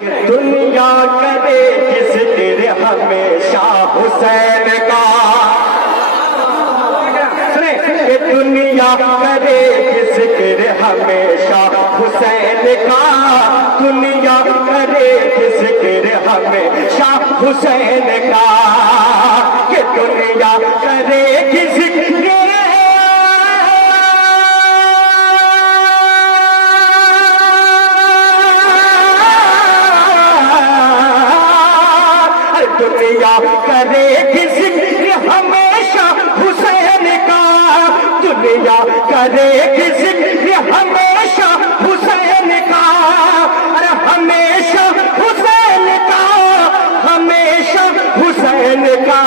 دنیا کرے ذکر ہمیشہ حسین کا، کہ دنیا کرے ذکر ہمیشہ حسین کا، دنیا کرے ذکر ہمیشہ حسین کا، کہ دنیا کرے ذکر دنیا کرے گی ذکر ہمیشہ حسین کا، دنیا کرے گی ذکر ہمیشہ حسین کا، ارے ہمیشہ حسین کا، ہمیشہ حسین کا،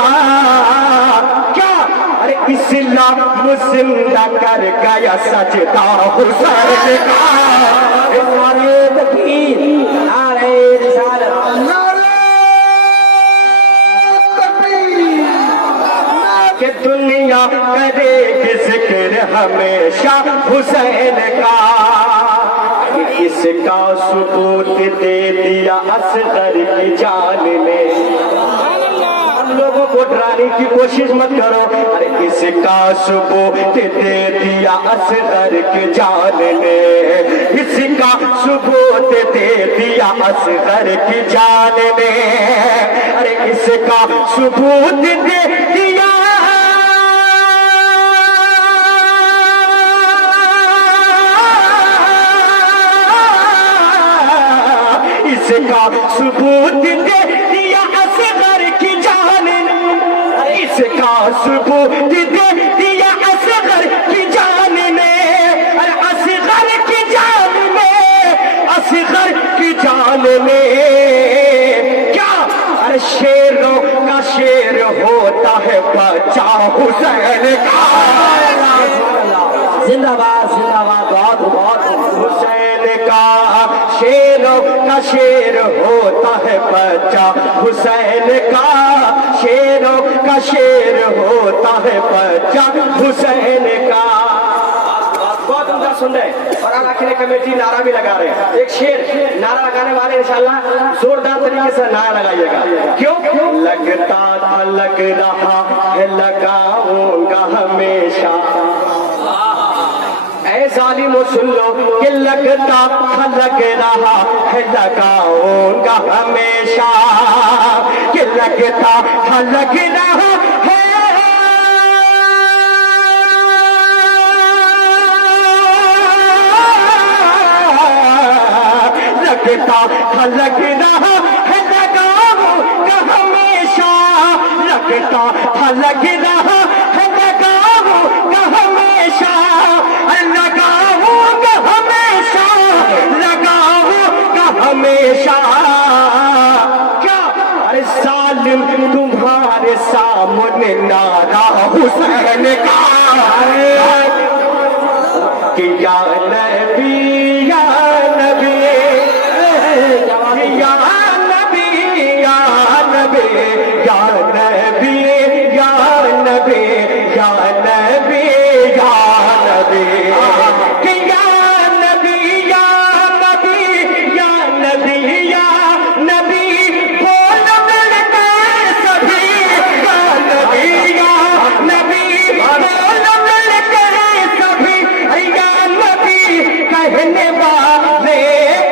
کیا ارے اسلام زندہ کر گیا سجدہ حسین کا، نعرہ تکبیر، نعرہ رسالت، کہ دنیا کرے گی ذکر ہمیشہ حسین کا، اس کا ثبوت دے دیا اصغر کی جان نے، ہم لوگوں کو ڈرانے کی کوشش مت کرو، ارے اس کا ثبوت دے دیا اصغر کی جان نے، اس کا ثبوت دے دیا اصغر کی جان نے، ارے اس کا ثبوت دے دیا اس کا ثبوت دے دیا اصغر کی جان نے، اس کا ثبوت دے دیا اصغر کی جان نے، اصغر کی جان نے، اصغر کی جان نے، کیا ارے شیروں کا شیر ہوتا ہے بچہ حسین کا، زندہ باد زندہ باد، بہت بہت حسین کا، شیروں کا شیر ہوتا ہے بچہ حسین کا، شیروں کا شیر ہوتا ہے بچہ حسین کا، بہت عمدہ سن رہے ہیں، اور آخر کمیٹی نعرہ بھی لگا رہے ہیں، ایک شیر نعرہ لگانے والے انشاءاللہ زوردار طریقے سے نعرہ لگائیے گا، کیوں لگتا تھا لگ رہا ہے لگاؤں گا ہمیشہ، اے ظالمو سن لو کہ لگتا تھا لگ رہا ہے لگاؤں گا ہمیشہ، کہ لگتا تھا لگ رہا ہے، لگتا تھا لگ رہا ہے لگاؤں گا ہمیشہ، لگتا تھا لگ رہا ہے لگاؤں گا ہمیشہ، لگاؤں گا ہمیشہ، لگاؤں گا ہمیشہ، کیا ارے ظالم تمہارے سامنے نعرہ حسین کا، کہ یا نبی یا نبی یا نبی یا نبی یا نبی یا نبی یا نبی یا نبی، کہ یا نبی یا نبی یا نبی یا نبی، بول مل کے سبھی یا نبی یا نبی، بول مل کے سبھی یا نبی، کہنے والے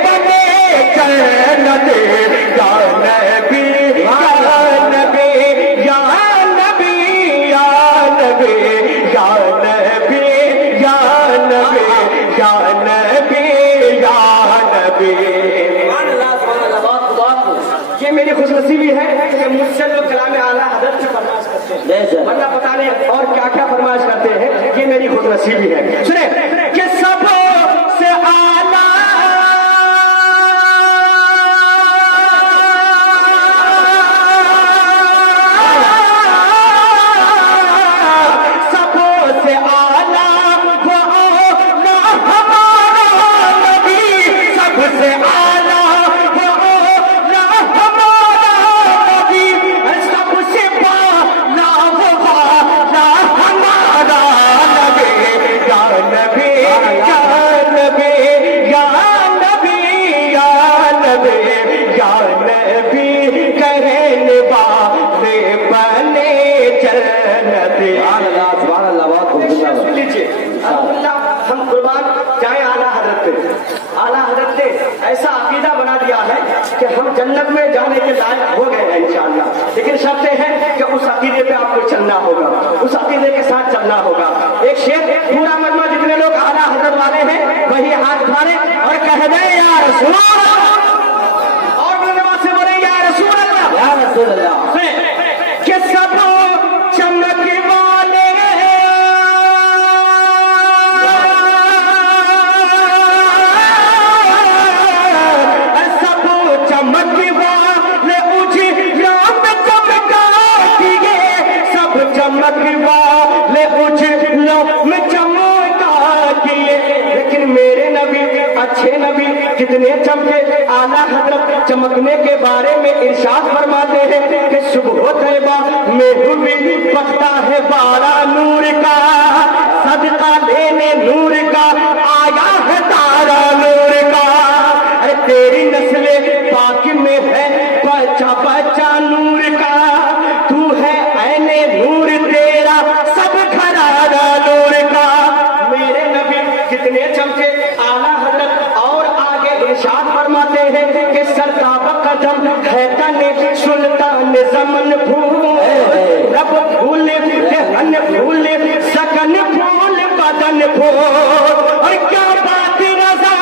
بنے جنت، یا نبی یا نبی یا نبی یا نبی یا نبی یا نبی یا نبی یا نبی، یہ میری خوش نصیبی ہے کہ مجھ سے لوگ کلام اعلیٰ حضرت سے فرمائش کرتے ہیں، ورنہ پتہ نہیں اور کیا کیا فرمائش کرتے ہیں، یہ میری خوش نصیبی ہے، سنیں کہ سب سے اعلیٰ نبی ایسا عقیدہ بنا دیا ہے کہ ہم جنت میں جانے کے لائق ہو گئے ہیں انشاءاللہ، لیکن شرطیں ہیں کہ اس عقیدے پہ آپ کو چلنا ہوگا، اس عقیدے کے ساتھ چلنا ہوگا۔ ایک شیخ پورا مجمع جتنے لوگ اعلیٰ حضرت والے ہیں وہی ہاتھ اٹھائیں اور کہہ دیں یا رسول اللہ، اور میرے بات سے بولیں یا رسول اللہ، یا رسول اللہ، کہ سب چمک والے لیکن میرے نبی اچھے نبی کتنے چمکے، اعلیٰ حضرت چمکنے کے بارے میں ارشاد فرماتے ہیں کہ صبح طیبہ میں بھی پکتا ہے بارہ نور کا، صدقہ لینے نور کا آیا ہے تارا نور کا، ارے تیری نسل پاک میں ہے بچہ بچہ نور کا، تو ہے عین نور تیرا سب گھرانہ نور کا۔ میرے نبی کتنے چمکے، اعلیٰ حضرت اور آگے ارشاد فرماتے ہیں کہ سرتاب قدم ہے تن سلطان زمن پھول، رب پھول دہن پھول سکن پھول بدن پھول، اور کیا بات رضا،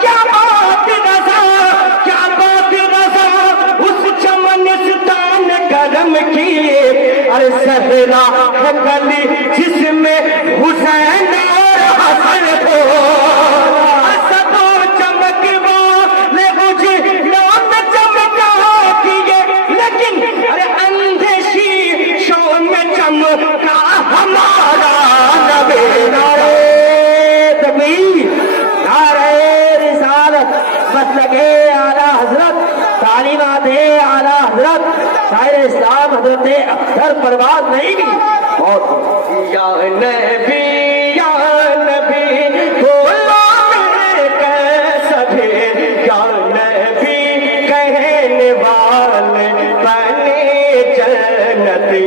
کیا بات رضا، کیا بات رضا اس چمنستان کرم کی، ارے صحرا ہے گلی جس میں حسین اور حسن ہو، سب چمک والے مجھے لوٹ چمکا کیے، لیکن ارے اندھیشی شو میں چمکا ہمارا نبی۔ نعرہ تکبیر، نعرہ رسالت، مسلکے اعلیٰ حضرت، تعلیمات اعلیٰ حضرت شاعر اسلام حضرت اختر پروان نہیں بھی بہت یا نبی یا نبی بولے کیسا بھی یا نبی کہنے والے بنے جنتی